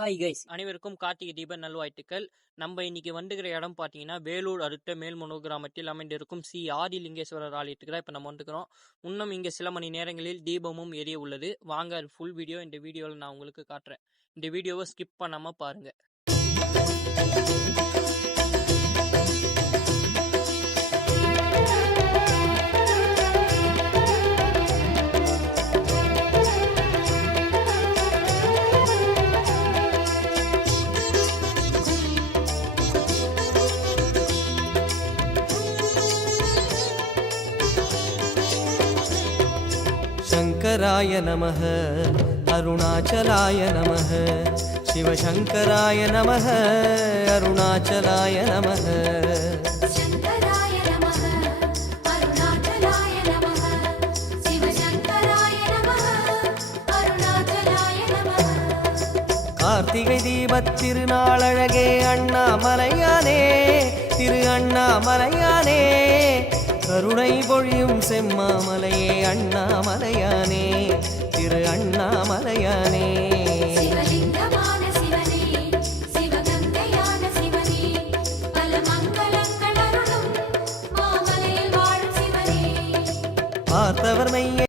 Hi guys, அனைவருக்கும் கார்த்திகை தீப நல்வாழ்த்துக்கள். நம்ம இன்னைக்கு வந்துக்கிற இடம் பார்த்தீங்கன்னா வேலூர் அடுத்த மேல்மனூர் கிராமத்தில் அமைந்திருக்கும் ஸ்ரீ ஆதிலிங்கேஸ்வரர் ஆலயத்துக்கு இப்போ நம்ம வந்துக்கிறோம். இன்னும் இங்கே சில மணி நேரங்களில் தீபமும் எரிய உள்ளது. வாங்க ஃபுல் வீடியோ இந்த வீடியோவில் நான் உங்களுக்கு காட்டுறேன். இந்த வீடியோவை ஸ்கிப் பண்ணாமல் பாருங்கள். शंकराय नमः, अरुणाचलाय नमः, शिवशंकराय नमः, अरुणाचलाय नमः. शंकराय नमः, अरुणाचलाय नमः, शिवशंकराय नमः, अरुणाचलाय नमः. कार्तिகை தீபத் திருநாளழகே அண்ணாமலையானே, திரு அண்ணாமலையானே, கருணை பொழியும் செம்மாமலையே அண்ணாமலையானே, திரு அண்ணாமலையானே. சிவலிங்கமான சிவனே, சிவகங்கையான சிவனே, பல மங்களங்கள் அருளும் மாமலையில் வாழும் சிவனே. பார்த்தவர் மெய்யே